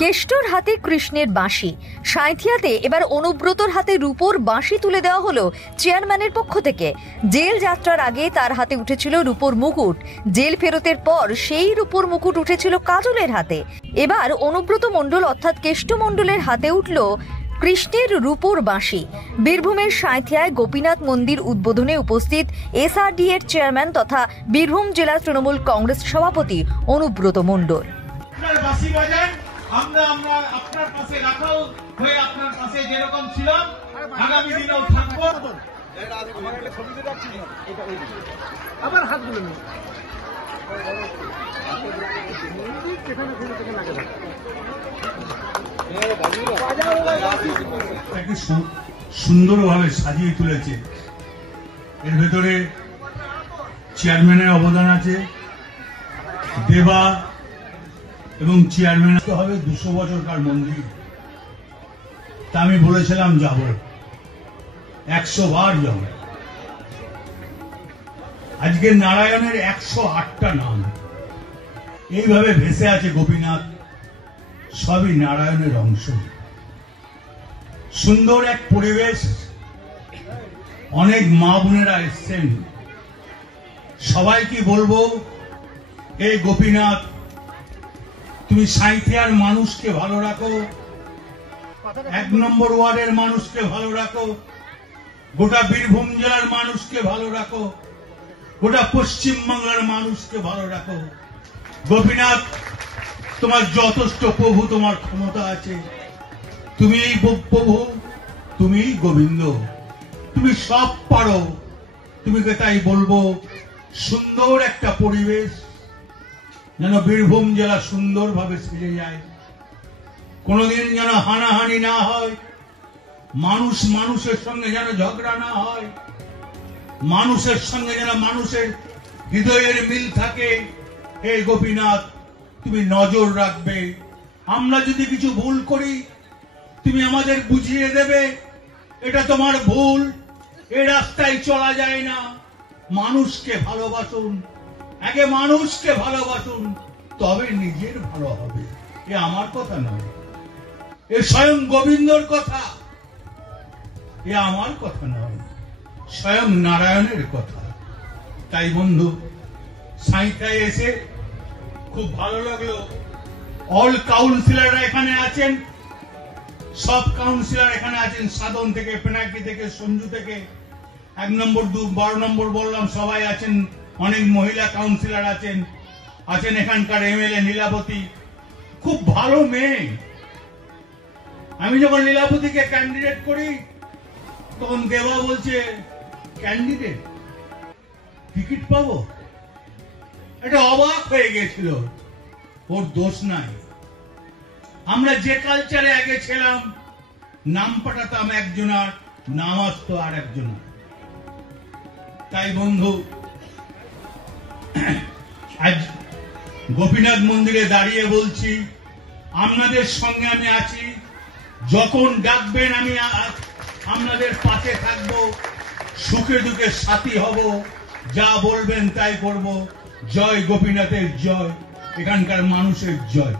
কেষ্টর হাতে কৃষ্ণের বাঁশি, সাঁইথিয়াতে এবার অনুব্রতর হাতে রূপোর বাঁশি তুলে দেওয়া হলো চেয়ারম্যানের পক্ষ থেকে। জেল যাত্রার আগে তার হাতে উঠেছিল রূপোর মুকুট, জেল ফেরতের পর সেই রূপোর মুকুট উঠেছিল কাজলের হাতে। এবার অনুব্রত মণ্ডল অর্থাৎ কেষ্ট মণ্ডলের হাতে উঠল কৃষ্ণের রূপোর বাঁশি। বীরভূমের সাঁইথিয়ায় গোপীনাথ মন্দির উদ্বোধনে উপস্থিত এসআরডি এর চেয়ারম্যান তথা বীরভূম জেলা তৃণমূল কংগ্রেস সভাপতি অনুব্রত মণ্ডল। আমরা আপনার পাশে রাখাও হয়ে আপনার পাশে যেরকম ছিলাম আগামী দিনেও থাকবো। আবার হাতগুলো নেই সুন্দরভাবে সাজিয়ে তুলেছে। এর ভেতরে চেয়ারম্যানের অবদান আছে, দেবা এবং চেয়ারম্যান হবে 200 বছরকার মন্দির। তা আমি বলেছিলাম যাব, 100 বার যাব। আজকে নারায়ণের 108টা নাম এইভাবে ভেসে আছে। গোপীনাথ সবই নারায়ণের অংশ। সুন্দর এক পরিবেশ, অনেক মা বোনেরা এসছেন। সবাইকে বলবো, এই গোপীনাথ তুমি সাঁইথিয়ার মানুষকে ভালো রাখো, 1 নম্বর ওয়ার্ডের মানুষকে ভালো রাখো, গোটা বীরভূম জেলার মানুষকে ভালো রাখো, গোটা পশ্চিমবাংলার মানুষকে ভালো রাখো। গোপীনাথ তোমার যথেষ্ট প্রভু, তোমার ক্ষমতা আছে, তুমি প্রভু, তুমি গোবিন্দ, তুমি সব পারো। তুমি তাই বলবো, সুন্দর একটা পরিবেশ যেন বীরভূম জেলা সুন্দরভাবে সেজে যায়। কোনদিন যেন হানাহানি না হয়, মানুষ মানুষের সঙ্গে যেন ঝগড়া না হয়, মানুষের সঙ্গে যেন মানুষের হৃদয়ের মিল থাকে। হে গোপীনাথ, তুমি নজর রাখবে। আমরা যদি কিছু ভুল করি তুমি আমাদের বুঝিয়ে দেবে, এটা তোমার ভুল, এই রাস্তায় চলা যায় না। মানুষকে ভালোবাসুন, আগে মানুষকে ভালোবাসুন, তবে নিজের ভালো হবে। এ আমার কথা নয়, এ স্বয়ং গোবিন্দর কথা, এ আমার কথা নয়, স্বয়ং নারায়ণের কথা। তাই বন্ধু, সাঁইথিয়ায় এসে খুব ভালো লাগলো। অল কাউন্সিলররা এখানে আছেন, সব কাউন্সিলর এখানে আছেন, সাধন থেকে, পেনাকি থেকে, সঞ্জু থেকে, 1 নম্বর 12 নম্বর বললাম, সবাই আছেন। অনেক মহিলা কাউন্সিলর আছেন, এখানকার এমএলএ লীলাবতী, খুব ভালো মেয়ে। আমি যখন লীলাবতীকে ক্যান্ডিডেট করি তখন দেবা বলছে, ক্যান্ডিডেট টিকিট পাবো? এটা অবাক হয়ে গেছিল। ওর দোষ নাই। আমরা যে কালচারে আগে ছিলাম, নাম পাঠাতাম একজনার, নাম আসতো আর একজনের। তাই বন্ধু, আজ গোপীনাথ মন্দিরে দাঁড়িয়ে বলছি, আপনাদের সঙ্গে আমি আছি। যখন ডাকবেন আমি আপনাদের পাশে থাকবো, সুখে দুঃখে সাথী হব, যা বলবেন তাই করব। জয় গোপীনাথের জয়, এখানকার মানুষের জয়।